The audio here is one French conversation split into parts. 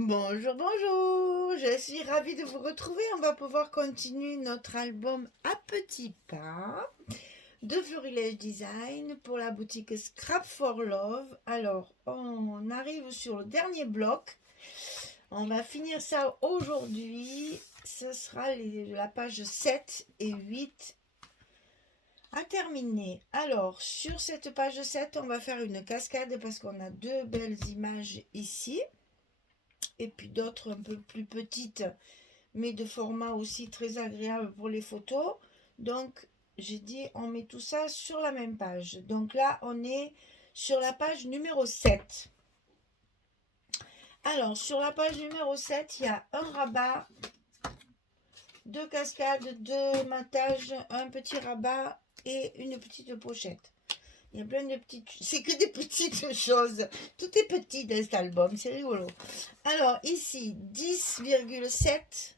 Bonjour, bonjour, je suis ravie de vous retrouver. On va pouvoir continuer notre album à petits pas de Florilège Design pour la boutique Scrap for Love. Alors, on arrive sur le dernier bloc. On va finir ça aujourd'hui. Ce sera la page 7 et 8 à terminer. Alors, sur cette page 7, on va faire une cascade parce qu'on a deux belles images ici. Et puis d'autres un peu plus petites, mais de format aussi très agréable pour les photos. Donc, j'ai dit, on met tout ça sur la même page. Donc là, on est sur la page numéro 7. Alors, sur la page numéro 7, il y a un rabat, deux cascades, deux matages, un petit rabat et une petite pochette. Il y a plein de petites... C'est que des petites choses. Tout est petit dans cet album, c'est rigolo. Alors, ici, 10,7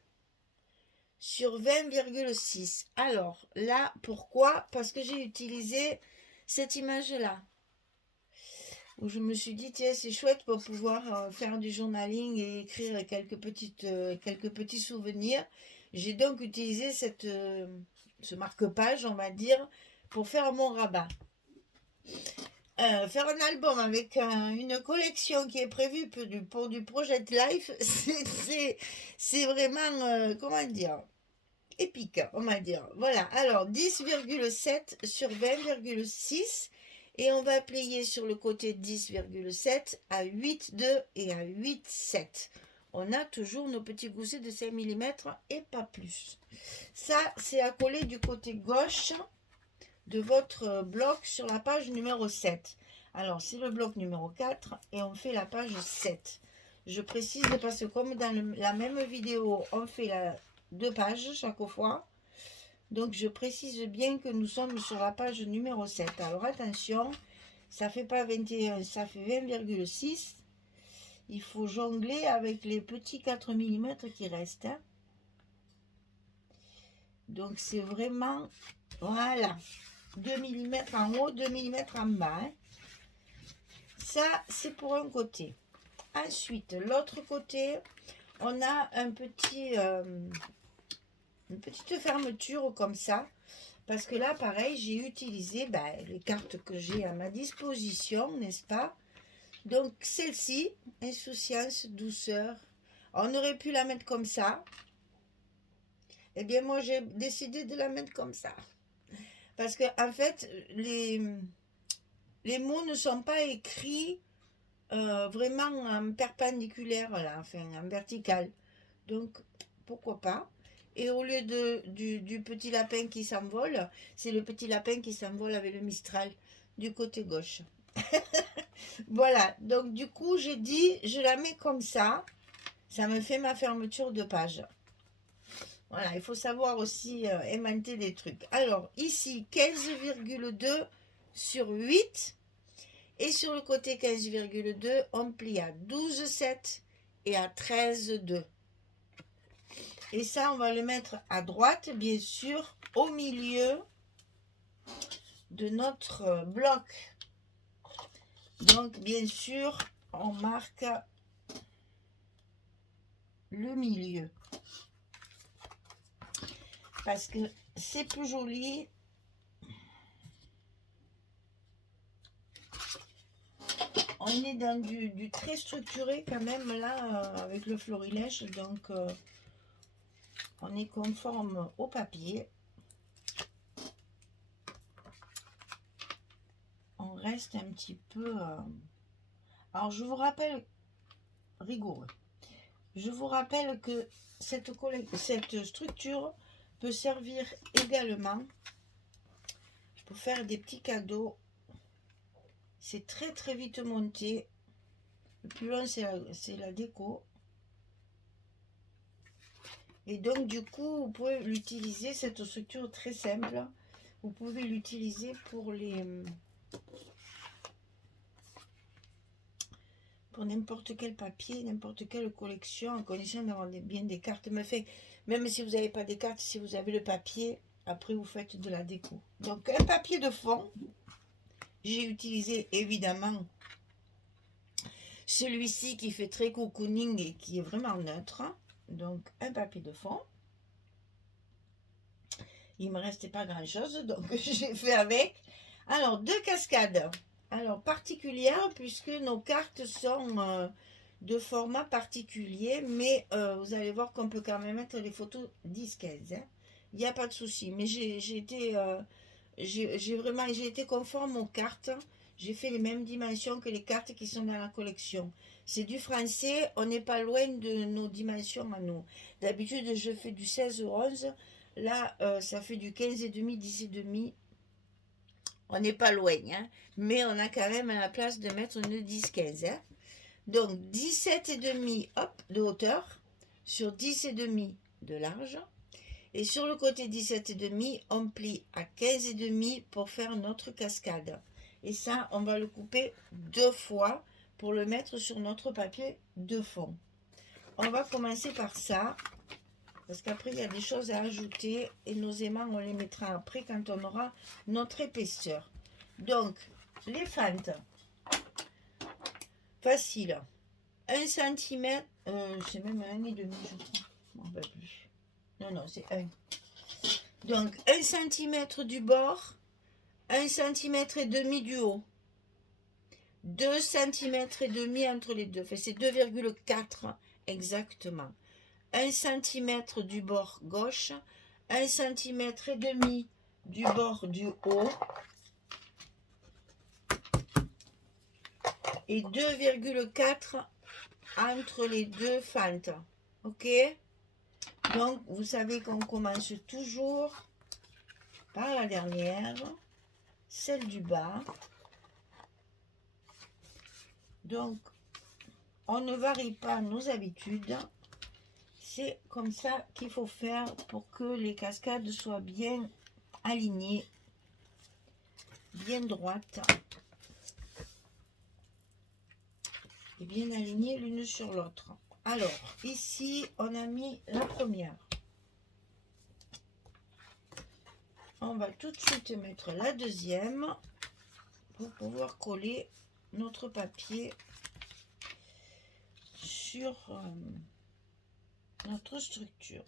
sur 20,6. Alors, là, pourquoi? Parce que j'ai utilisé cette image-là. Où je me suis dit, tiens, c'est chouette pour pouvoir faire du journaling et écrire quelques petits souvenirs. J'ai donc utilisé ce marque-page, on va dire, pour faire mon rabat. Faire un album avec une collection qui est prévue pour du Project Life, c'est vraiment, comment dire, épique, on va dire. Voilà, alors 10,7 sur 20,6 et on va plier sur le côté 10,7 à 8,2 et à 8,7. On a toujours nos petits goussets de 5 mm et pas plus. Ça, c'est à coller du côté gauche de votre bloc sur la page numéro 7. Alors, c'est le bloc numéro 4 et on fait la page 7. Je précise parce que comme dans la même vidéo, on fait deux pages chaque fois. Donc, je précise bien que nous sommes sur la page numéro 7. Alors, attention, ça fait pas 21, ça fait 20,6. Il faut jongler avec les petits 4 mm qui restent. Hein. Donc, c'est vraiment... Voilà. 2 mm en haut, 2 mm en bas. Hein. Ça, c'est pour un côté. Ensuite, l'autre côté, on a une petite fermeture comme ça. Parce que là, pareil, j'ai utilisé les cartes que j'ai à ma disposition, n'est-ce pas? Donc, celle-ci, insouciance, douceur. On aurait pu la mettre comme ça. Eh bien, moi, j'ai décidé de la mettre comme ça. Parce que, en fait, les mots ne sont pas écrits vraiment en perpendiculaire, là, enfin en vertical. Donc, pourquoi pas. Et au lieu du petit lapin qui s'envole, c'est le petit lapin qui s'envole avec le Mistral du côté gauche. Voilà, donc du coup, j'ai dit, je la mets comme ça. Ça me fait ma fermeture de page. Voilà, il faut savoir aussi aimanter des trucs. Alors, ici, 15,2 sur 8. Et sur le côté 15,2, on plie à 12,7 et à 13,2. Et ça, on va le mettre à droite, bien sûr, au milieu de notre bloc. Donc, bien sûr, on marque le milieu. Parce que c'est plus joli. On est dans du très structuré quand même là avec le florilège. Donc, on est conforme au papier. On reste un petit peu... Alors, je vous rappelle, rigoureux. Je vous rappelle que cette structure peut servir également pour faire des petits cadeaux. C'est très très vite monté. Le plus loin, c'est la déco. Et donc, du coup, vous pouvez l'utiliser, cette structure très simple. Vous pouvez l'utiliser pour n'importe quel papier, n'importe quelle collection, en condition d'avoir bien des cartes. Mais fait, même si vous n'avez pas des cartes, si vous avez le papier, après vous faites de la déco. Donc, un papier de fond. J'ai utilisé évidemment Celui-ci qui fait très cocooning et qui est vraiment neutre. Donc un papier de fond. Il ne me restait pas grand chose, donc j'ai fait avec. Alors, 2 cascades. Alors, particulières, puisque nos cartes sont de format particulier, mais vous allez voir qu'on peut quand même mettre les photos 10-15. Hein. Il n'y a pas de souci. Mais j'ai été conforme aux cartes. J'ai fait les mêmes dimensions que les cartes qui sont dans la collection. C'est du français, on n'est pas loin de nos dimensions à nous. D'habitude, je fais du 16 au 11. Là, ça fait du 15,5, 10,5. On n'est pas loin, hein, mais on a quand même à la place de mettre une 10-15. Hein. Donc 17,5 hop, de hauteur sur 10,5 de large. Et sur le côté 17,5, on plie à 15,5 pour faire notre cascade. Et ça, on va le couper 2 fois pour le mettre sur notre papier de fond. On va commencer par ça. Parce qu'après, il y a des choses à ajouter et nos aimants, on les mettra après quand on aura notre épaisseur. Donc, les fentes. Facile. 1 cm, c'est même 1,5 je crois. Je m'en rappelle plus. Non, c'est 1. Donc, 1 cm du bord, 1 cm et demi du haut. 2 cm et demi entre les deux. Enfin, c'est 2,4 exactement. 1 cm du bord gauche, 1 cm et demi du bord du haut et 2,4 entre les deux fentes. Ok? Donc, vous savez qu'on commence toujours par la dernière, celle du bas. Donc, on ne varie pas nos habitudes. C'est comme ça qu'il faut faire pour que les cascades soient bien alignées, bien droites et bien alignées l'une sur l'autre. Alors, ici, on a mis la première. On va tout de suite mettre la deuxième pour pouvoir coller notre papier sur notre structure.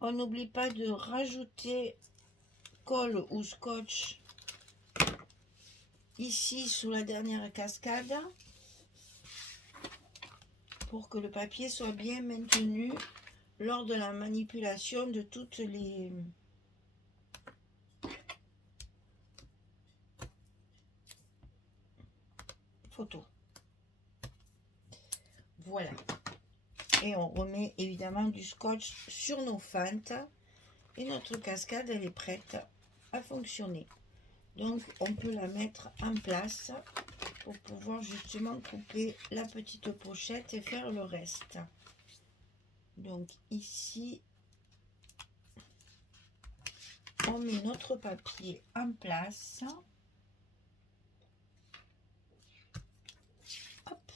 On n'oublie pas de rajouter colle ou scotch ici sous la dernière cascade pour que le papier soit bien maintenu lors de la manipulation de toutes les photos. Voilà. Et on remet évidemment du scotch sur nos fentes et notre cascade elle est prête à fonctionner. Donc on peut la mettre en place pour pouvoir justement couper la petite pochette et faire le reste. Donc ici on met notre papier en place. Hop.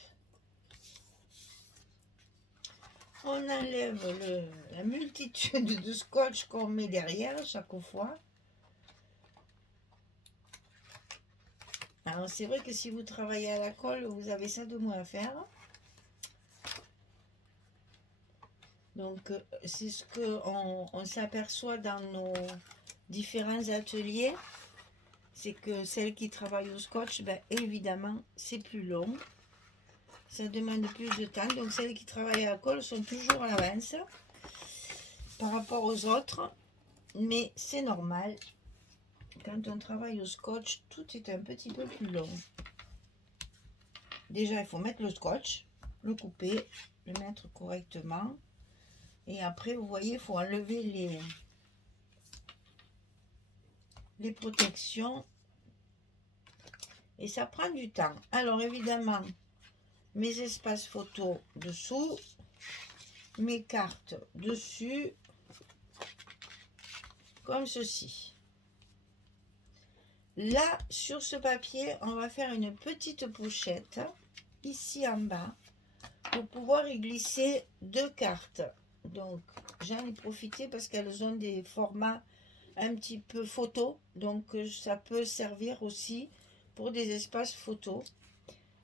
On enlève la multitude de scotch qu'on met derrière chaque fois. Alors c'est vrai que si vous travaillez à la colle, vous avez ça de moins à faire. Donc c'est ce qu'on s'aperçoit dans nos différents ateliers. C'est que celles qui travaillent au scotch, ben, évidemment, c'est plus long. Ça demande plus de temps. Donc celles qui travaillent à la colle sont toujours à l'avance par rapport aux autres. Mais c'est normal. Quand on travaille au scotch, tout est un petit peu plus long. Déjà, il faut mettre le scotch, le couper, le mettre correctement. Et après, vous voyez, il faut enlever les protections. Et ça prend du temps. Alors, évidemment, mes espaces photos dessous, mes cartes dessus, comme ceci. Là, sur ce papier, on va faire une petite pochette, ici en bas, pour pouvoir y glisser 2 cartes. Donc, j'en ai profité parce qu'elles ont des formats un petit peu photo, donc ça peut servir aussi pour des espaces photo.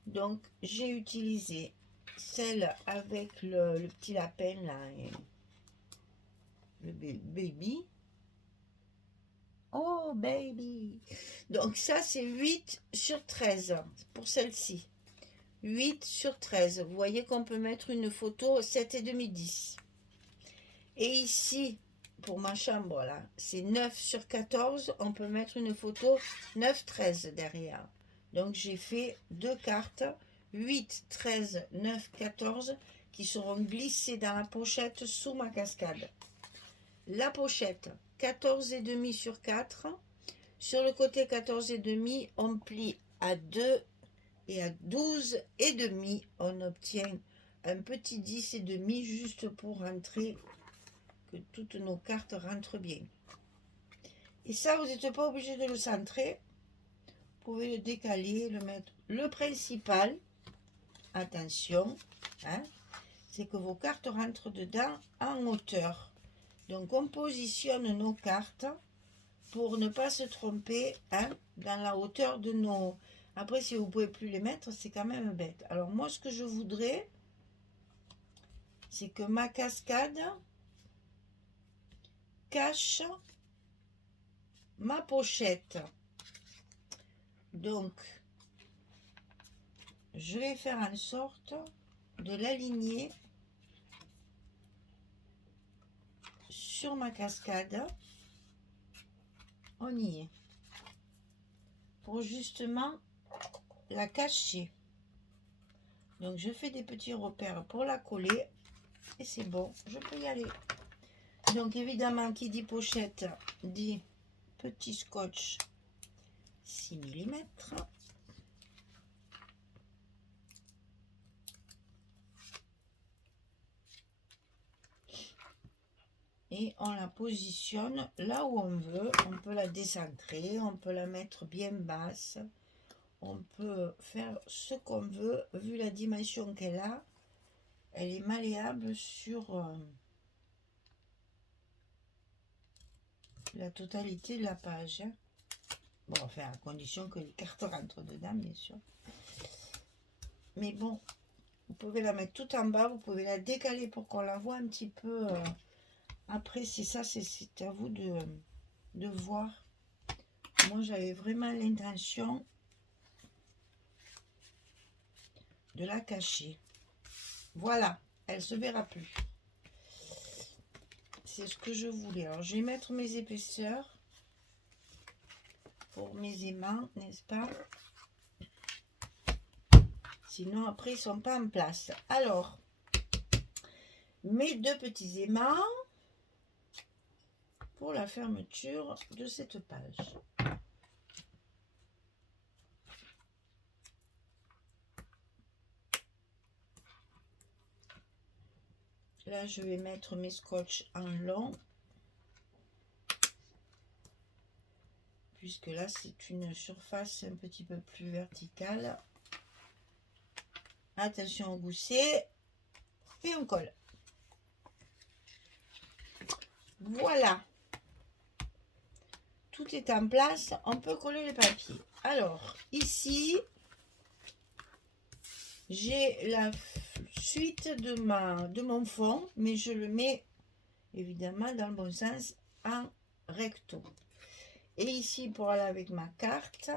Donc j'ai utilisé celle avec le petit lapin là, et le baby. Oh baby. Donc ça c'est 8 sur 13 pour celle-ci. 8 sur 13. Vous voyez qu'on peut mettre une photo 7,5, 10. Et ici, pour ma chambre, là, c'est 9 sur 14. On peut mettre une photo 9, 13 derrière. Donc, j'ai fait deux cartes, 8, 13, 9, 14, qui seront glissées dans la pochette sous ma cascade. La pochette, 14,5 sur 4. Sur le côté 14,5, on plie à 2 et à 12,5, on obtient un petit 10,5 juste pour rentrer, que toutes nos cartes rentrent bien. Et ça, vous n'êtes pas obligé de le centrer. Vous pouvez le décaler, le mettre. Le principal, attention, hein, c'est que vos cartes rentrent dedans en hauteur. Donc on positionne nos cartes pour ne pas se tromper, hein, dans la hauteur de nos... Après, si vous ne pouvez plus les mettre, c'est quand même bête. Alors moi, ce que je voudrais, c'est que ma cascade cache ma pochette. Donc, je vais faire en sorte de l'aligner sur ma cascade. On y est. Pour justement la cacher. Donc, je fais des petits repères pour la coller. Et c'est bon, je peux y aller. Donc, évidemment, qui dit pochette dit petit scotch 6 mm. Et on la positionne là où on veut. On peut la décentrer, on peut la mettre bien basse. On peut faire ce qu'on veut. Vu la dimension qu'elle a, elle est malléable sur la totalité de la page. Bon, enfin, à condition que les cartes rentrent dedans, bien sûr. Mais bon, vous pouvez la mettre tout en bas. Vous pouvez la décaler pour qu'on la voit un petit peu. Après, c'est ça, c'est à vous de voir. Moi, j'avais vraiment l'intention de la cacher. Voilà, elle se verra plus. C'est ce que je voulais. Alors, je vais mettre mes épaisseurs pour mes aimants, n'est-ce pas? Sinon, après, ils ne sont pas en place. Alors, mes deux petits aimants pour la fermeture de cette page. Là, je vais mettre mes scotch en long. Puisque là, c'est une surface un petit peu plus verticale. Attention au gousset. Et on colle. Voilà. Tout est en place. On peut coller les papiers. Alors, ici, j'ai la suite de mon fond, mais je le mets évidemment dans le bon sens en recto. Et ici, pour aller avec ma carte,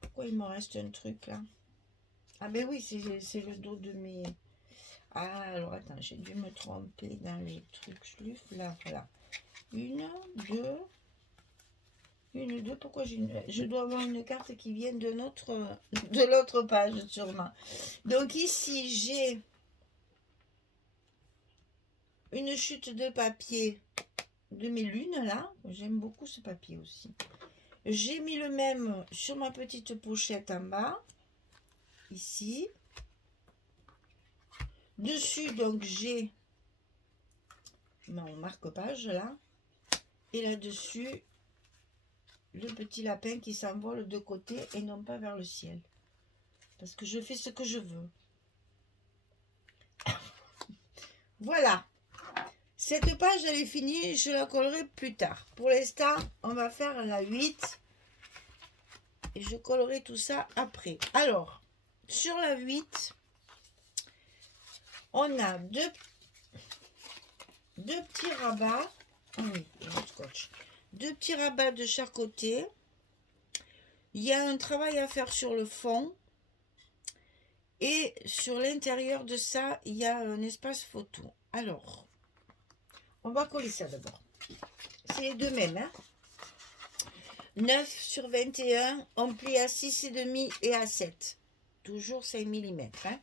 pourquoi il me reste un truc là? Ah ben oui, c'est le dos de mes... Ah, alors attends, j'ai dû me tromper dans les trucs. Là, voilà. Une, deux. Pourquoi je dois avoir une carte qui vient de l'autre page, sûrement. Donc ici, j'ai une chute de papier de mes lunes, là. J'aime beaucoup ce papier aussi. J'ai mis le même sur ma petite pochette en bas. Ici. Dessus, donc, j'ai mon marque-page, là. Et là-dessus, le petit lapin qui s'envole de côté et non pas vers le ciel. Parce que je fais ce que je veux. Voilà. Cette page, elle est finie, je la collerai plus tard. Pour l'instant, on va faire la 8. Et je collerai tout ça après. Alors, sur la 8, on a deux petits rabats. Ah oui, il y a le scotch. Deux petits rabats de chaque côté. Il y a un travail à faire sur le fond. Et sur l'intérieur de ça, il y a un espace photo. Alors, on va coller ça d'abord. C'est les deux mêmes. Hein. 9 sur 21, on plie à 6,5 et à 7. Toujours 5 mm. Hein.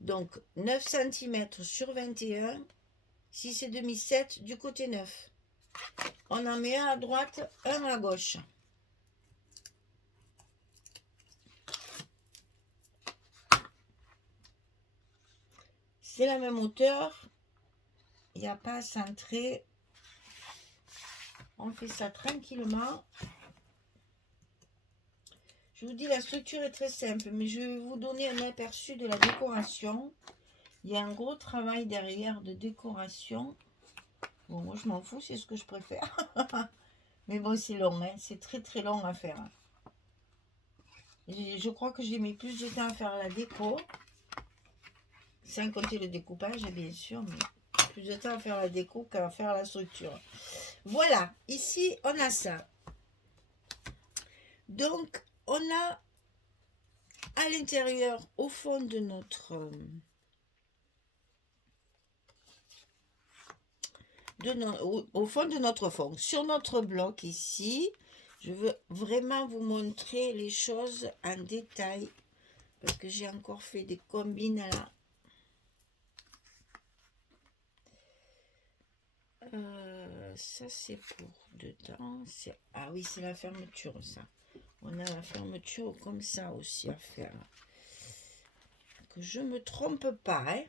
Donc, 9 cm sur 21, 6,5, 7 du côté 9. On en met un à droite, un à gauche. C'est la même hauteur. Il n'y a pas à centrer. On fait ça tranquillement. Je vous dis, la structure est très simple, mais je vais vous donner un aperçu de la décoration. Il y a un gros travail derrière de décoration. Bon, moi, je m'en fous, c'est ce que je préfère. Mais bon, c'est long, hein. C'est très très long à faire. Je crois que j'ai mis plus de temps à faire la déco. Sans compter le découpage, bien sûr, mais plus de temps à faire la déco qu'à faire la structure. Voilà, ici, on a ça. Donc, on a à l'intérieur, au fond de notre... au fond de notre fond, sur notre bloc ici, je veux vraiment vous montrer les choses en détail parce que j'ai encore fait des combines là. Ça c'est pour dedans. Ah oui, c'est la fermeture ça. On a la fermeture comme ça aussi à faire. Que je me trompe pas. Hein.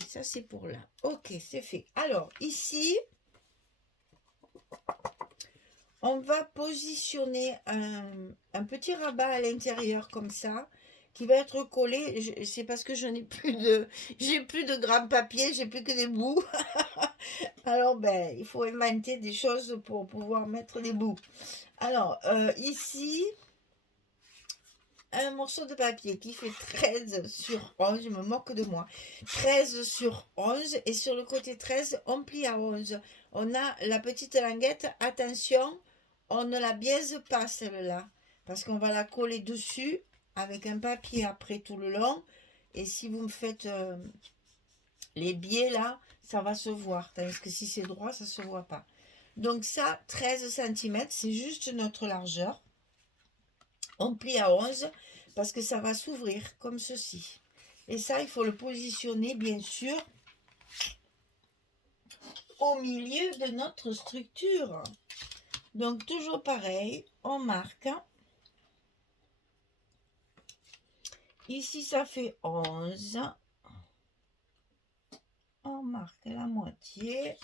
Et ça c'est pour là. Ok, c'est fait. Alors ici, on va positionner un petit rabat à l'intérieur comme ça, qui va être collé. C'est parce que je n'ai plus de, j'ai plus de grammes papier, j'ai plus que des bouts. Alors ben, il faut inventer des choses pour pouvoir mettre des bouts. Alors ici, un morceau de papier qui fait 13 sur 11, je me moque de moi. 13 sur 11 et sur le côté 13, on plie à 11. On a la petite languette, attention. On ne la biaise pas celle-là, parce qu'on va la coller dessus avec un papier après tout le long. Et si vous me faites les biais là, ça va se voir. Tandis que si c'est droit, ça ne se voit pas. Donc ça, 13 cm, c'est juste notre largeur. On plie à 11 parce que ça va s'ouvrir comme ceci. Et ça, il faut le positionner bien sûr au milieu de notre structure. Donc, toujours pareil, on marque. Ici, ça fait 11. On marque la moitié.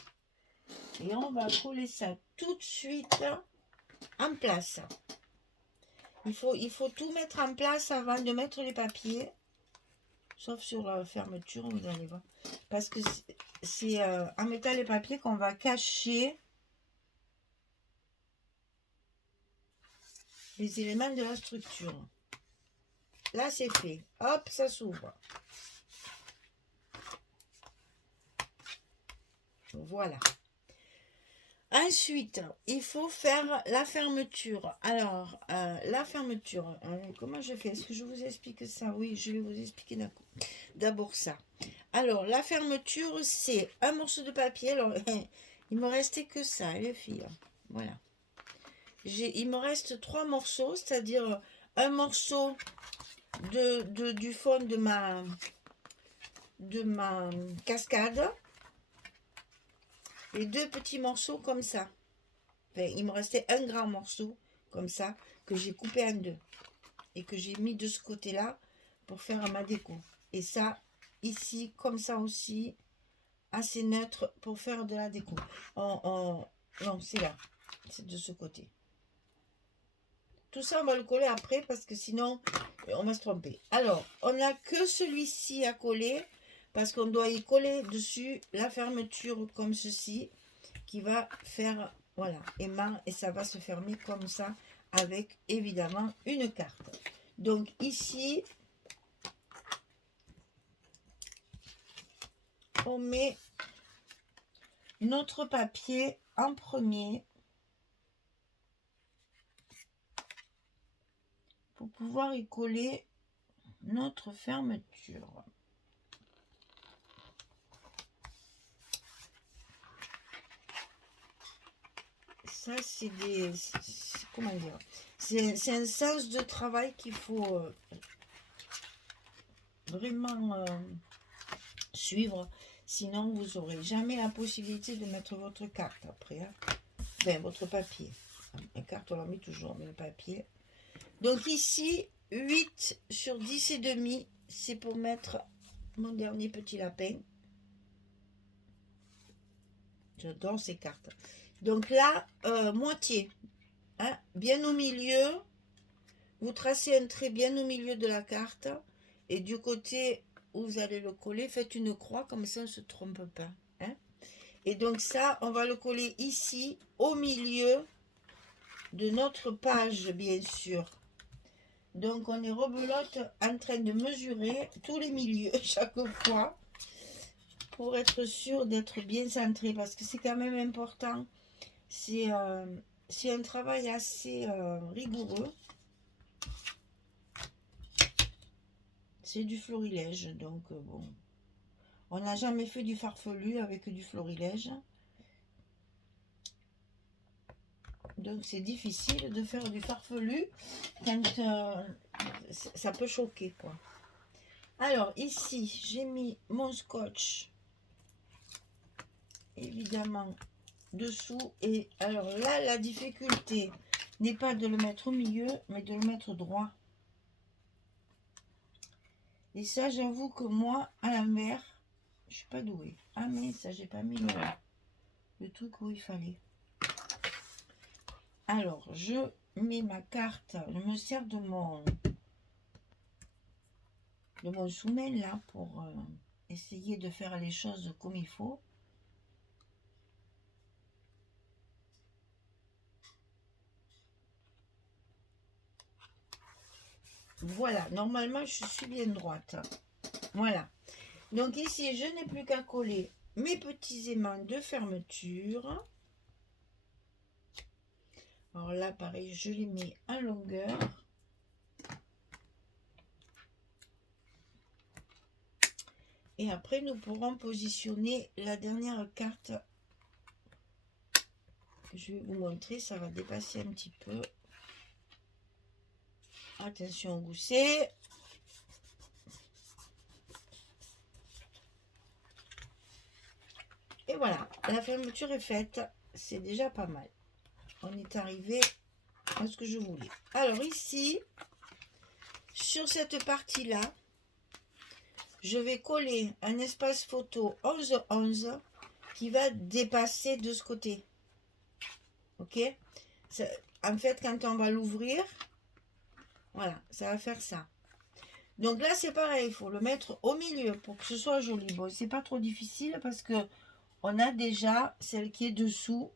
Et on va coller ça tout de suite en place. Il faut tout mettre en place avant de mettre les papiers. Sauf sur la fermeture, vous allez voir. Parce que c'est en mettant les papiers qu'on va cacher les éléments de la structure. Là, c'est fait. Hop, ça s'ouvre. Voilà. Ensuite, il faut faire la fermeture. Alors, la fermeture, comment je fais? Est-ce que je vous explique ça? Oui, je vais vous expliquer d'abord ça. Alors, la fermeture, c'est un morceau de papier. Alors, il me restait que ça, les filles. Voilà. Il me reste 3 morceaux, c'est-à-dire un morceau du fond de ma cascade et 2 petits morceaux comme ça. Enfin, il me restait un grand morceau comme ça que j'ai coupé en 2 et que j'ai mis de ce côté-là pour faire ma déco. Et ça, ici, comme ça aussi, assez neutre pour faire de la déco. Non, c'est là, c'est de ce côté. Tout ça, on va le coller après parce que sinon, on va se tromper. Alors, on n'a que celui-ci à coller parce qu'on doit y coller dessus la fermeture comme ceci, qui va faire, voilà, aimant, et ça va se fermer comme ça, avec évidemment une carte. Donc ici, on met notre papier en premier pour pouvoir y coller notre fermeture. Ça, c'est des... Comment dire? C'est un sens de travail qu'il faut vraiment suivre. Sinon, vous n'aurez jamais la possibilité de mettre votre carte après. Hein. Enfin, votre papier. La carte, on la met toujours, mais le papier. Donc ici, 8 sur 10 et demi, c'est pour mettre mon dernier petit lapin. J'adore ces cartes. Donc là, moitié. Hein, bien au milieu. Vous tracez un trait bien au milieu de la carte. Et du côté où vous allez le coller, faites une croix, comme ça on ne se trompe pas. Hein. Et donc ça, on va le coller ici, au milieu de notre page, bien sûr. Donc on est rebelote en train de mesurer tous les milieux chaque fois pour être sûr d'être bien centré, parce que c'est quand même important. C'est un travail assez rigoureux. C'est du florilège, donc bon. On n'a jamais fait du farfelu avec du florilège. Donc c'est difficile de faire du farfelu quand ça peut choquer, quoi. Alors ici, j'ai mis mon scotch, évidemment, dessous. Et alors là, la difficulté n'est pas de le mettre au milieu, mais de le mettre droit. Et ça, j'avoue que moi, à l'envers, je suis pas douée. Ah mais ça, j'ai pas mis le truc où il fallait. Alors, je mets ma carte, je me sers de mon soumel là pour essayer de faire les choses comme il faut. Voilà, normalement je suis bien droite. Voilà. Donc ici, je n'ai plus qu'à coller mes petits aimants de fermeture. Alors là, pareil, je les mets en longueur. Et après, nous pourrons positionner la dernière carte. Je vais vous montrer, ça va dépasser un petit peu. Attention au gousset. Et voilà, la fermeture est faite. C'est déjà pas mal. On est arrivé à ce que je voulais. Alors ici, sur cette partie-là, je vais coller un espace photo 11-11 qui va dépasser de ce côté. Ok? En fait, quand on va l'ouvrir, voilà, ça va faire ça. Donc là, c'est pareil, il faut le mettre au milieu pour que ce soit joli. Bon, c'est pas trop difficile parce que on a déjà celle qui est dessous,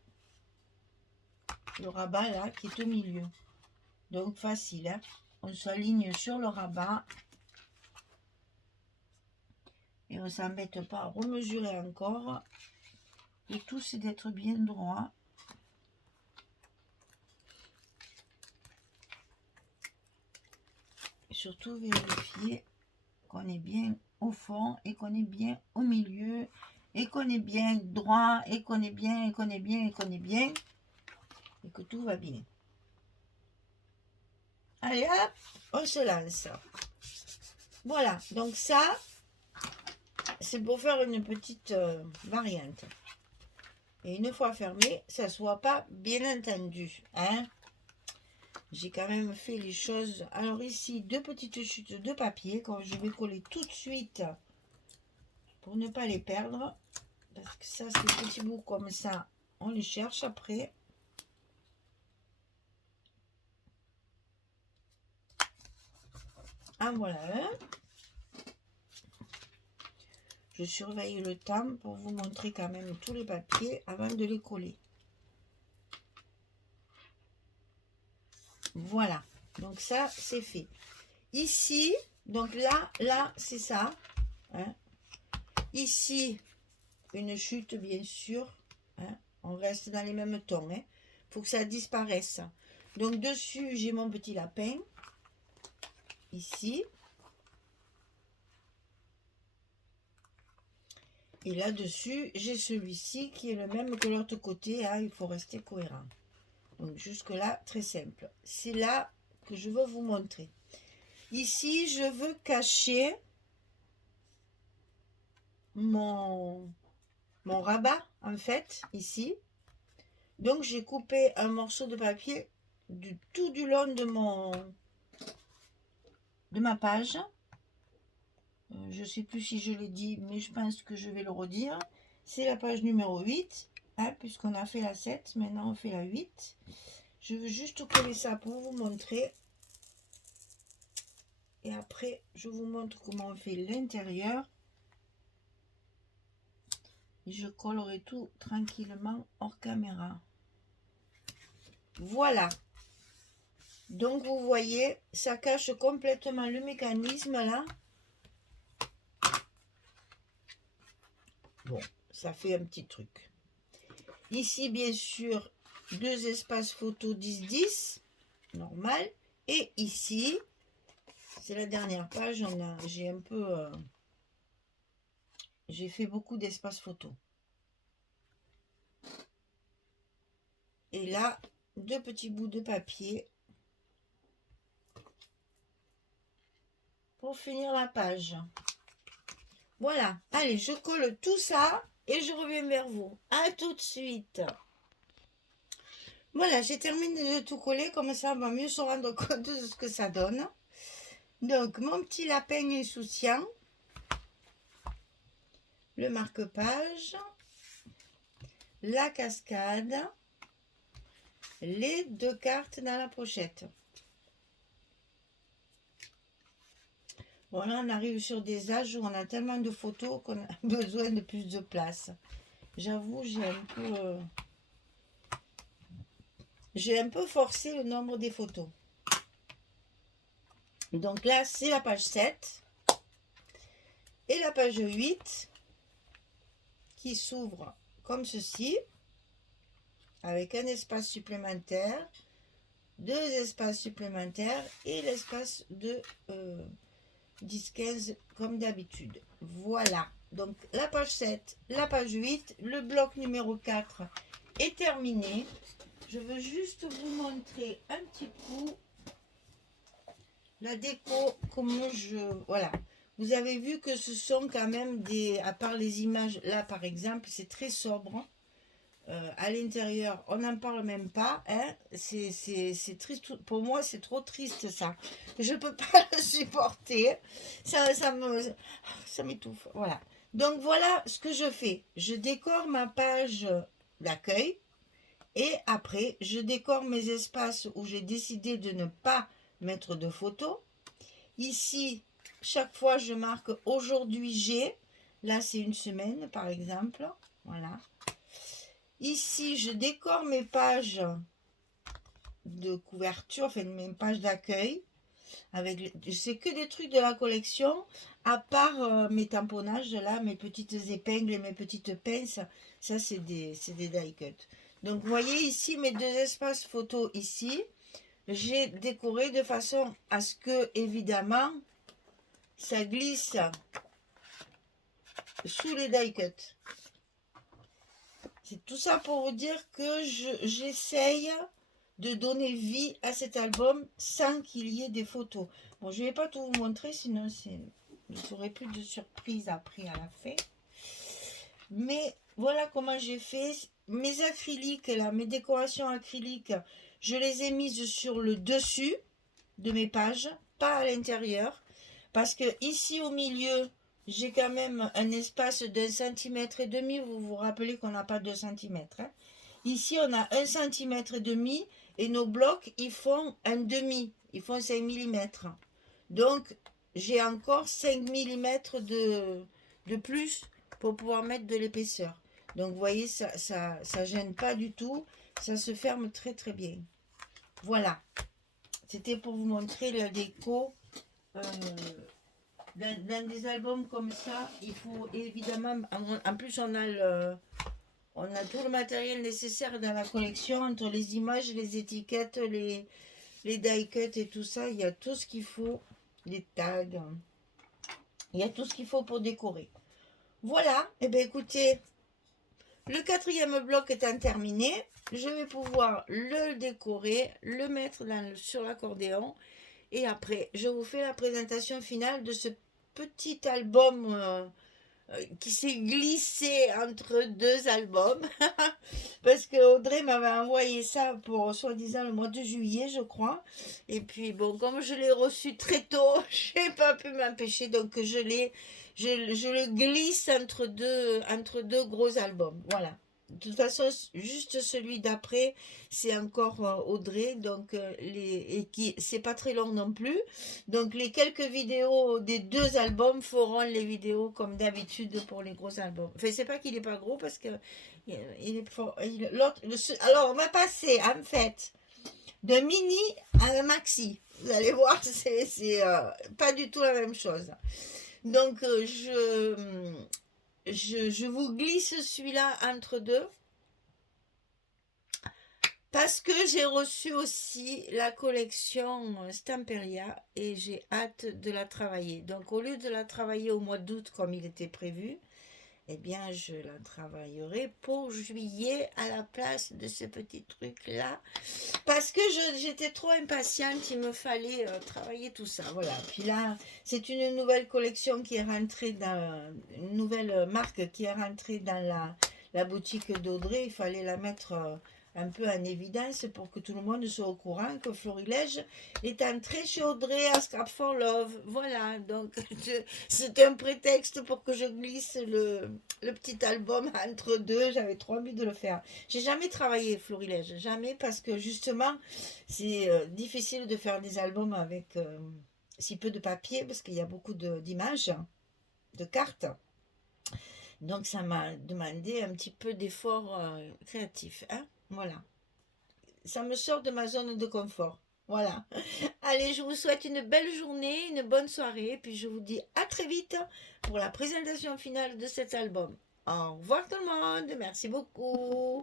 le rabat là, qui est au milieu. Donc facile, hein? On s'aligne sur le rabat. Et on ne s'embête pas à remesurer encore. Le tout, c'est d'être bien droit. Et surtout, vérifier qu'on est bien au fond et qu'on est bien au milieu et qu'on est bien droit et qu'on est bien et qu'on est bien et qu'on est bien et que tout va bien. Allez, hop, on se lance. Voilà, donc ça, c'est pour faire une petite variante. Et une fois fermé, ça ne soit pas bien entendu. Hein? J'ai quand même fait les choses. Alors ici, deux petites chutes de papier que je vais coller tout de suite pour ne pas les perdre. Parce que ça, ces petits bouts comme ça, on les cherche après. En voilà un. Je surveille le temps pour vous montrer quand même tous les papiers avant de les coller. Voilà, donc ça c'est fait. Ici, donc là c'est ça. Hein. Ici, une chute bien sûr. Hein. On reste dans les mêmes tons. Il faut que ça disparaisse. Donc dessus, j'ai mon petit lapin. Ici. Et là-dessus, j'ai celui-ci qui est le même que l'autre côté. Hein. Il faut rester cohérent. Donc jusque-là, très simple. C'est là que je veux vous montrer. Ici, je veux cacher mon rabat, en fait, ici. Donc, j'ai coupé un morceau de papier tout du long de ma page. Je ne sais plus si je l'ai dit, mais je pense que je vais le redire. C'est la page numéro 8, hein, puisqu'on a fait la 7, maintenant on fait la 8. Je veux juste coller ça pour vous montrer. Et après, je vous montre comment on fait l'intérieur. Et je collerai tout tranquillement hors caméra. Voilà. Donc, vous voyez, ça cache complètement le mécanisme, là. Bon, ça fait un petit truc. Ici, bien sûr, 2 espaces photo 10-10, normal. Et ici, c'est la dernière page, j'ai un peu... j'ai fait beaucoup d'espaces photo. Et là, 2 petits bouts de papier pour finir la page. Voilà, allez, je colle tout ça et je reviens vers vous. À tout de suite. Voilà, j'ai terminé de tout coller, comme ça on va mieux se rendre compte de ce que ça donne. Donc, mon petit lapin insouciant, le marque-page, la cascade, les 2 cartes dans la pochette. Bon, là, on arrive sur des âges où on a tellement de photos qu'on a besoin de plus de place. J'avoue, j'ai un peu forcé le nombre des photos. Donc là, c'est la page 7 et la page 8 qui s'ouvre comme ceci, avec un espace supplémentaire, 2 espaces supplémentaires et l'espace de 10-15 comme d'habitude. Voilà, donc la page 7, la page 8, le bloc numéro 4 est terminé. Je veux juste vous montrer un petit coup la déco, comment voilà. Vous avez vu que ce sont quand même des, à part les images, là par exemple, c'est très sobre. À l'intérieur, on n'en parle même pas. Hein. C'est triste. Pour moi, c'est trop triste ça. Je ne peux pas le supporter. Ça m'étouffe. Voilà. Donc voilà ce que je fais. Je décore ma page d'accueil. Et après, je décore mes espaces où j'ai décidé de ne pas mettre de photos. Ici, chaque fois, je marque aujourd'hui j'ai. Là, c'est une semaine, par exemple. Voilà. Ici, je décore mes pages de couverture, enfin mes pages d'accueil. C'est que des trucs de la collection, à part mes tamponnages, là, mes petites épingles et mes petites pinces. Ça, c'est des die cut. Donc, vous voyez ici mes 2 espaces photo ici. J'ai décoré de façon à ce que, évidemment, ça glisse sous les die cut. C'est tout ça pour vous dire que j'essaye de donner vie à cet album sans qu'il y ait des photos. Bon, je ne vais pas tout vous montrer, sinon vous aurez plus de surprises après à la fin. Mais voilà comment j'ai fait. Mes acryliques, là, mes décorations acryliques, je les ai mises sur le dessus de mes pages, pas à l'intérieur. Parce que ici au milieu, j'ai quand même un espace d'1,5 cm. Vous vous rappelez qu'on n'a pas 2 cm. Hein. Ici, on a 1,5 cm et nos blocs, ils font un demi. Ils font 5 mm. Donc, j'ai encore 5 mm de plus pour pouvoir mettre de l'épaisseur. Donc vous voyez, ça gêne pas du tout. Ça se ferme très très bien. Voilà. C'était pour vous montrer la déco. Euh, dans des albums comme ça, il faut évidemment... En plus, on a tout le matériel nécessaire dans la collection, entre les images, les étiquettes, les die cuts et tout ça. Il y a tout ce qu'il faut. Les tags. Il y a tout ce qu'il faut pour décorer. Voilà. Et bien écoutez, le 4e bloc étant terminé, je vais pouvoir le décorer, le mettre sur l'accordéon. Et après, je vous fais la présentation finale de ce petit album qui s'est glissé entre 2 albums. Parce que Audrey m'avait envoyé ça pour soi-disant le mois de juillet, je crois. Et puis bon, comme je l'ai reçu très tôt, je n'ai pas pu m'empêcher. Donc je le glisse entre deux gros albums. Voilà. De toute façon, juste celui d'après, c'est encore Audrey, donc et qui c'est pas très long non plus. Donc les quelques vidéos des 2 albums feront les vidéos comme d'habitude pour les gros albums. Enfin, c'est pas qu'il est pas gros parce que il est fort. Alors on va passer en fait de mini à un maxi. Vous allez voir, c'est pas du tout la même chose. Donc je vous glisse celui-là entre deux. Parce que j'ai reçu aussi la collection Stamperia et j'ai hâte de la travailler. Donc au lieu de la travailler au mois d'août comme il était prévu, eh bien je la travaillerai pour juillet à la place de ce petit truc-là. Parce que j'étais trop impatiente, il me fallait travailler tout ça. Voilà. Puis là, c'est une nouvelle collection qui est rentrée dans... Une nouvelle marque qui est rentrée dans la boutique d'Audrey. Il fallait la mettre... un peu en évidence pour que tout le monde soit au courant que Florilège est entré chez Audrey à Scrap for Love. Voilà, donc c'est un prétexte pour que je glisse le petit album entre deux. J'avais trop envie de le faire. J'ai jamais travaillé Florilège, jamais, parce que justement, c'est difficile de faire des albums avec si peu de papier, parce qu'il y a beaucoup d'images, de cartes. Donc ça m'a demandé un petit peu d'effort créatif. Hein, voilà. Ça me sort de ma zone de confort. Voilà. Allez, je vous souhaite une belle journée, une bonne soirée, puis je vous dis à très vite pour la présentation finale de cet album. Au revoir tout le monde. Merci beaucoup.